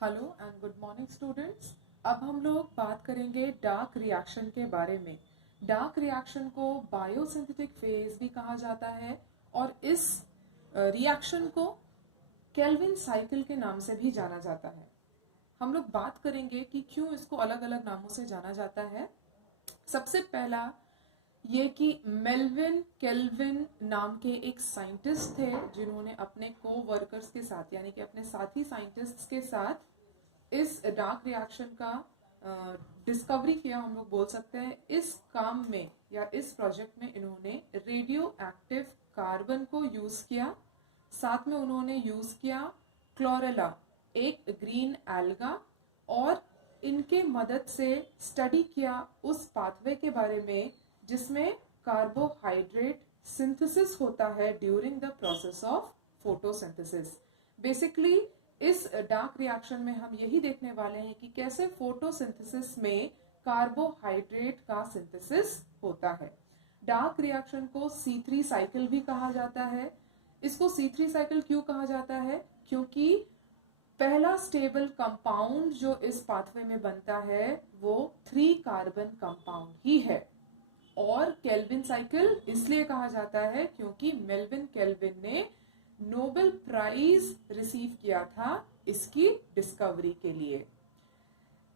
Hello and good morning students. अब हम लोग बात करेंगे डार्क रिएक्शन के बारे में। डार्क रिएक्शन को बायोसिंथेटिक फेज भी कहा जाता है और इस रिएक्शन को केल्विन साइकिल के नाम से भी जाना जाता है। हम लोग बात करेंगे कि क्यों इसको अलग अलग नामों से जाना जाता है। सबसे पहला ये कि मेल्विन केल्विन नाम के एक साइंटिस्ट थे जिन्होंने अपने को वर्कर्स के साथ यानी कि अपने साथी साइंटिस्ट्स के साथ इस डार्क रिएक्शन का डिस्कवरी किया, हम लोग बोल सकते हैं। इस काम में या इस प्रोजेक्ट में इन्होंने रेडियो एक्टिव कार्बन को यूज किया, साथ में उन्होंने यूज किया क्लोरेला, एक ग्रीन एल्गा, और इनके मदद से स्टडी किया उस पाथवे के बारे में जिसमें कार्बोहाइड्रेट सिंथेसिस होता है during the process of photosynthesis. Basically इस डार्क रिएक्शन में हम यही देखने वाले हैं कि कैसे फोटोसिंथेसिस में कार्बोहाइड्रेट का सिंथेसिस होता है। डार्क रिएक्शन को C3 साइकिल भी कहा जाता है। इसको C3 साइकिल क्यों कहा जाता है? क्योंकि पहला स्टेबल कंपाउंड जो इस पाथवे में बनता है वो 3 कार्बन कंपाउंड ही है। और केल्विन साइकिल इसलिए कहा जाता है क्योंकि मेल्विन केल्विन ने नोबेल प्राइज रिसीव किया था इसकी डिस्कवरी के लिए।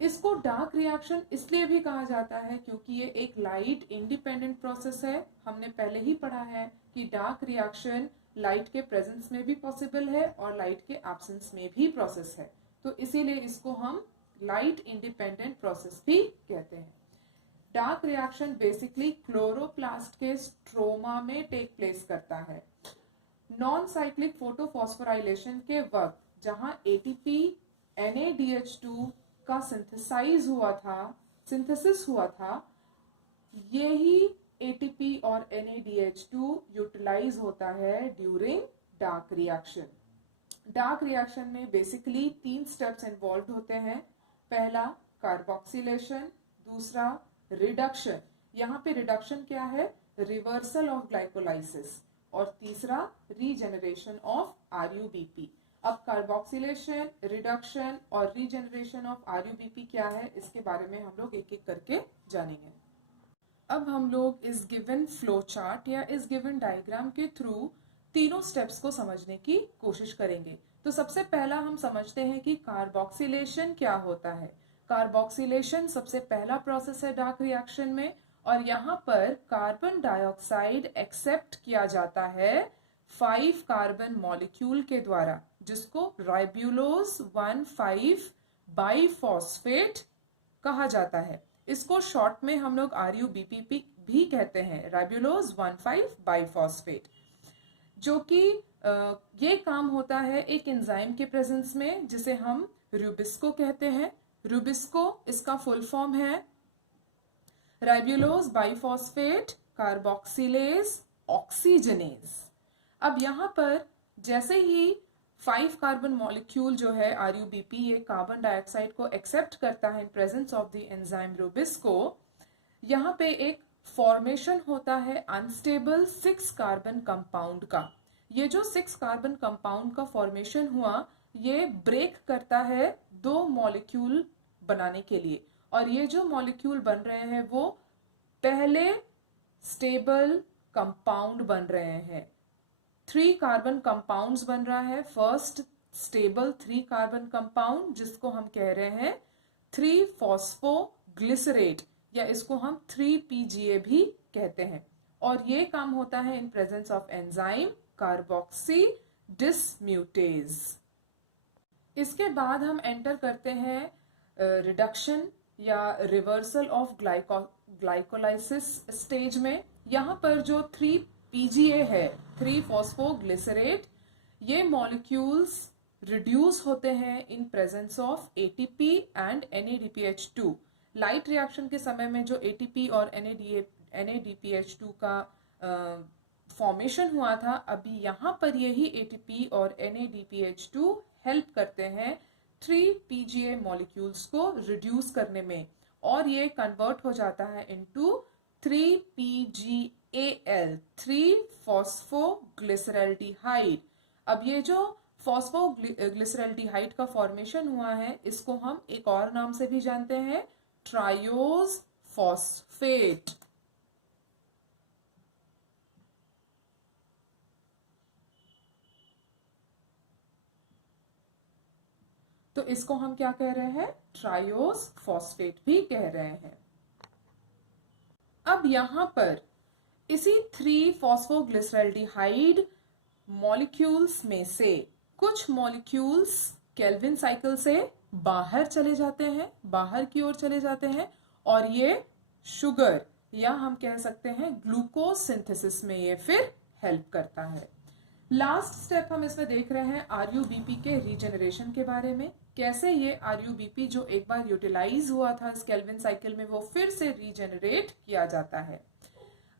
इसको डार्क रिएक्शन इसलिए भी कहा जाता है क्योंकि ये एक लाइट इंडिपेंडेंट प्रोसेस है। हमने पहले ही पढ़ा है कि डार्क रिएक्शन लाइट के प्रेजेंस में भी पॉसिबल है और लाइट के एब्सेंस में भी प्रोसेस है, तो इसीलिए इसको हम लाइट इंडिपेंडेंट प्रोसेस भी कहते हैं। डार्क रिएक्शन बेसिकली क्लोरोप्लास्ट के स्ट्रोमा में टेक प्लेस करता है। नॉन साइक्लिक फोटोफॉस्फोराइलेशन के वक्त जहां ATP NADH2 का सिंथेसिस हुआ था, यही ATP और NADH2 यूटिलाइज होता है during dark reaction. Dark reaction में बेसिकली 3 स्टेप्स इन्वॉल्व होते हैं। पहला कार्बोक्सिलेशन, दूसरा रिडक्शन, यहाँ पे रिडक्शन क्या है? रिवर्सल ऑफ ग्लाइकोलाइसिस, और तीसरा रीजेनरेशन ऑफ RUBP। अब कार्बोक्सिलेशन, रिडक्शन और रीजेनरेशन ऑफ RUBP क्या है, इसके बारे में हम लोग एक एक करके जानेंगे। अब हम लोग इस गिवन फ्लो चार्ट या इस गिवन डायग्राम के थ्रू तीनों स्टेप्स को समझने की कोशिश करेंगे। तो सबसे पहला हम समझते हैं कि कार्बोक्सिलेशन क्या होता है। कार्बोक्सिलेशन सबसे पहला प्रोसेस है डार्क रिएक्शन में, और यहाँ पर कार्बन डाइऑक्साइड एक्सेप्ट किया जाता है 5 कार्बन मॉलिक्यूल के द्वारा, जिसको राइब्यूलोज 1,5 बाइफॉस्फेट कहा जाता है। इसको शॉर्ट में हम लोग RUBP भी कहते हैं, राइब्यूलोज 1,5 बाइफॉस्फेट, जो कि ये काम होता है एक एंजाइम के प्रेजेंस में जिसे हम रूबिस्को कहते हैं। रूबिस्को इसका फुल फॉर्म है राइब्यूलोज बाइफॉस्फेट कार्बोक्सिलेज ऑक्सीजनेज। अब यहाँ पर जैसे ही 5 कार्बन मॉलिक्यूल जो है RUBP, ये कार्बन डाइऑक्साइड को एक्सेप्ट करता है in presence of the enzyme rubisco, यहाँ पे एक फॉर्मेशन होता है अनस्टेबल 6 कार्बन कंपाउंड का। ये जो 6 कार्बन कंपाउंड का फॉर्मेशन हुआ, ये ब्रेक करता है 2 मॉलिक्यूल बनाने के लिए, और ये जो मॉलिक्यूल बन रहे हैं वो पहले स्टेबल कंपाउंड बन रहे हैं। 3 कार्बन कंपाउंड्स बन रहा है, फर्स्ट स्टेबल 3 कार्बन कंपाउंड, जिसको हम कह रहे हैं 3-फॉस्फोग्लिसरेट, या इसको हम 3-PGA भी कहते हैं। और ये काम होता है in presence of enzyme carboxy dismutase. इसके बाद हम एंटर करते हैं रिडक्शन या रिवर्सल ऑफ ग्लाइकोलाइसिस स्टेज में। यहाँ पर जो 3-PGA है, 3-फॉस्फोग्लिसरेट, ये मॉलिक्यूल्स रिड्यूस होते हैं in presence of ATP and NADPH2। Light reaction के समय में जो ATP और NADPH2 का फॉर्मेशन हुआ था, अभी यहाँ पर यही ATP और NADPH2 हेल्प करते हैं 3-PGA मॉलिक्यूल्स को रिड्यूस करने में, और ये कन्वर्ट हो जाता है इनटू 3-PGAL, 3-फॉस्फोग्लिसरल्डिहाइड। अब ये जो फॉस्फोग्लिसरल्डिहाइड का फॉर्मेशन हुआ है, इसको हम एक और नाम से भी जानते हैं, ट्रायोज फॉस्फेट। तो इसको हम क्या कह रहे हैं, ट्रायोज फॉस्फेट भी कह रहे हैं। अब यहां पर इसी 3 फॉस्फोग्लिसरल्डिहाइड मॉलिक्यूल्स में से कुछ मॉलिक्यूल्स केल्विन साइकिल से बाहर चले जाते हैं, बाहर की ओर चले जाते हैं, और ये शुगर या हम कह सकते हैं ग्लूकोज सिंथेसिस में ये फिर हेल्प करता है। लास्ट स्टेप हम इसमें देख रहे हैं आरयूबीपी के रीजेनरेशन के बारे में, कैसे ये आरयूबीपी जो एक बार यूटिलाइज हुआ था इस केल्विन साइकिल में वो फिर से रीजेनरेट किया जाता है।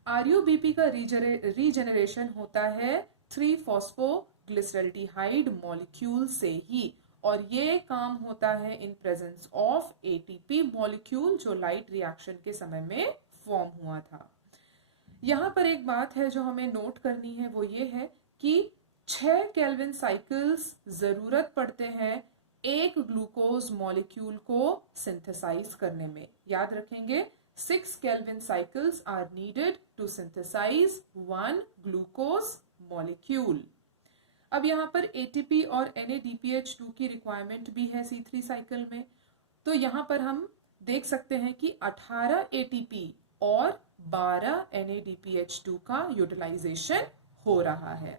आरयूबीपी का रीजेनरेशन होता है 3 फॉस्फोग्लिसरल्डिहाइड मॉलिक्यूल से ही, और ये काम होता है in presence of ATP molecule जो लाइट रिएक्शन के समय में फॉर्म हुआ था। यहां पर एक बात है जो हमें नोट करनी है, वो ये है कि 6 केल्विन साइकिल्स जरूरत पड़ते हैं एक ग्लूकोज मॉलिक्यूल को सिंथेसाइज करने में। याद रखेंगे 6 Kelvin cycles are needed to synthesize 1 glucose molecule। अब यहाँ पर ATP और NADPH2 की रिक्वायरमेंट भी है C3 साइकिल में, तो यहाँ पर हम देख सकते हैं कि 18 ATP और 12 NADPH2 का यूटिलाइजेशन हो रहा है।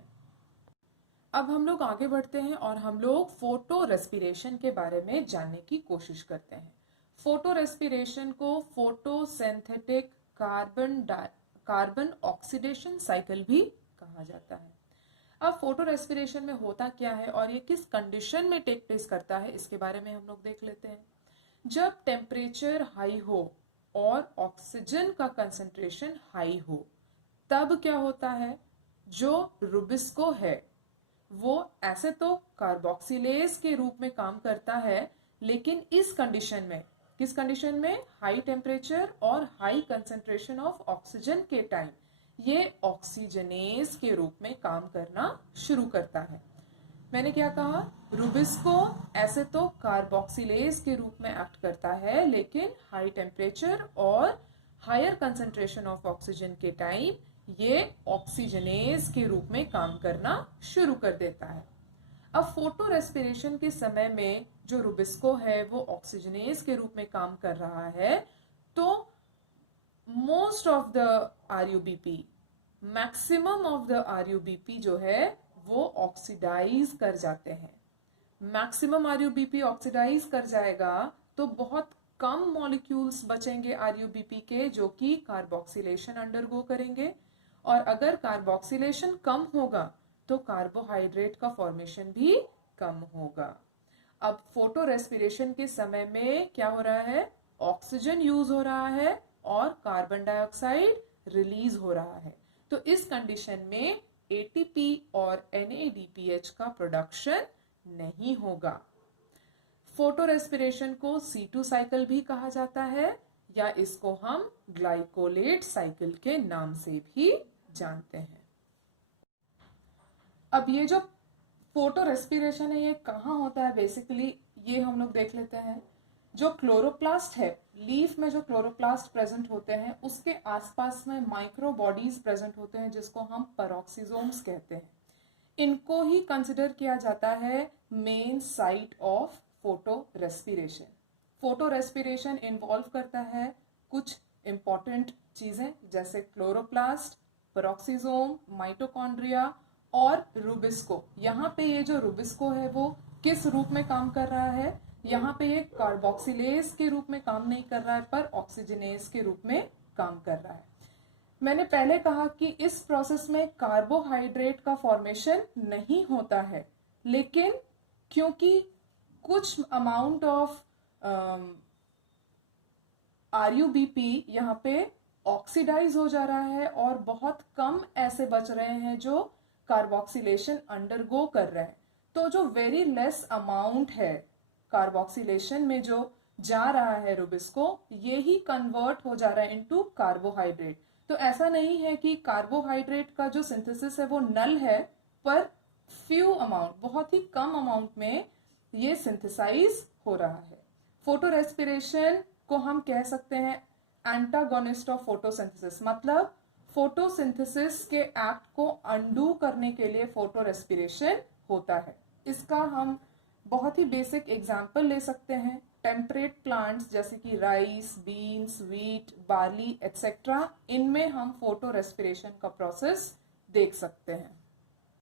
अब हम लोग आगे बढ़ते हैं और हम लोग फोटो रेस्पिरेशन के बारे में जानने की कोशिश करते हैं। फोटो रेस्पिरेशन को फोटोसिंथेटिक कार्बन ऑक्सीडेशन साइकिल भी कहा जाता है। अब फोटो रेस्पिरेशन में होता क्या है और ये किस कंडीशन में टेक प्लेस करता है, इसके बारे में हम लोग देख लेते हैं। जब टेम्परेचर हाई हो और ऑक्सीजन का कंसंट्रेशन हाई हो, तब क्या होता है, जो रुबिस्को है वो ऐसे तो कार्बोक्सिलेज के रूप में काम करता है, लेकिन इस कंडीशन में, किस कंडीशन में, हाई टेम्परेचर और हाई कंसंट्रेशन ऑफ ऑक्सीजन के टाइम ये ऑक्सीजनेज के रूप में काम करना शुरू करता है। मैंने क्या कहा, रुबिस्को ऐसे तो कार्बोक्सिलेज के रूप में एक्ट करता है, लेकिन हाई टेम्परेचर और हायर कंसंट्रेशन ऑफ ऑक्सीजन के टाइम ये ऑक्सीजनेज के रूप में काम करना शुरू कर देता है। अब फोटो रेस्पिरेशन के समय में जो रुबिस्को है वो ऑक्सीजनेज के रूप में काम कर रहा है, तो most of the RuBP, maximum of the RuBP जो है वो ऑक्सीडाइज कर जाते हैं। मैक्सिमम आरयूबीपी ऑक्सीडाइज कर जाएगा तो बहुत कम मॉलिक्यूल्स बचेंगे आरयूबीपी के जो कि कार्बोक्सिलेशन अंडरगो करेंगे, और अगर कार्बोक्सिलेशन कम होगा तो कार्बोहाइड्रेट का फॉर्मेशन भी कम होगा। अब फोटो रेस्पिरेशन के समय में क्या हो रहा है, ऑक्सीजन यूज हो रहा है और कार्बन डाइऑक्साइड रिलीज हो रहा है, तो इस कंडीशन में एटीपी और NADPH का प्रोडक्शन नहीं होगा। फोटो रेस्पिरेशन को C2 साइकिल भी कहा जाता है, या इसको हम ग्लाइकोलेट साइकिल के नाम से भी जानते हैं। अब ये जो फोटो रेस्पिरेशन है ये कहाँ होता है, बेसिकली ये हम लोग देख लेते हैं। जो क्लोरोप्लास्ट है, लीफ में जो क्लोरोप्लास्ट प्रेजेंट होते हैं उसके आसपास में माइक्रो बॉडीज प्रेजेंट होते हैं जिसको हम पेरोक्सिसोम्स कहते हैं। इनको ही कंसिडर किया जाता है main site of photo respiration. Photo respiration involve करता है कुछ इंपॉर्टेंट चीजें जैसे क्लोरोप्लास्ट, पेरोक्सिसोम, माइटोकॉन्ड्रिया और रुबिस्को। यहाँ पे ये जो रुबिस्को है वो किस रूप में काम कर रहा है, यहाँ पे ये कार्बोक्सिलेज के रूप में काम नहीं कर रहा है पर ऑक्सीजनेज के रूप में काम कर रहा है। मैंने पहले कहा कि इस प्रोसेस में कार्बोहाइड्रेट का फॉर्मेशन नहीं होता है, लेकिन क्योंकि कुछ अमाउंट ऑफ आरयूबीपी यहाँ पे ऑक्सीडाइज हो जा रहा है और बहुत कम ऐसे बच रहे हैं जो कार्बोक्सिलेशन अंडरगो कर रहे हैं, तो जो वेरी लेस अमाउंट है कार्बोक्सिलेशन में जो जा रहा है रुबिस्को, ये ही कन्वर्ट हो जा रहा है इनटू कार्बोहाइड्रेट। तो ऐसा नहीं है कि कार्बोहाइड्रेट का जो सिंथेसिस है वो नल है, पर फ्यू अमाउंट, बहुत ही कम अमाउंट में ये सिंथेसाइज हो रहा है। फोटो रेस्पिरेशन को हम कह सकते हैं एंटागोनिस्ट ऑफ फोटोसिंथेसिस, मतलब फोटोसिंथेसिस के एक्ट को अंडू करने के लिए फोटो रेस्पिरेशन होता है। इसका हम बहुत ही बेसिक एग्जाम्पल ले सकते हैं। टेम्परेट प्लांट्स जैसे कि rice, beans, wheat, barley etcetera, इनमें हम फोटो रेस्पिरेशन का प्रोसेस देख सकते हैं।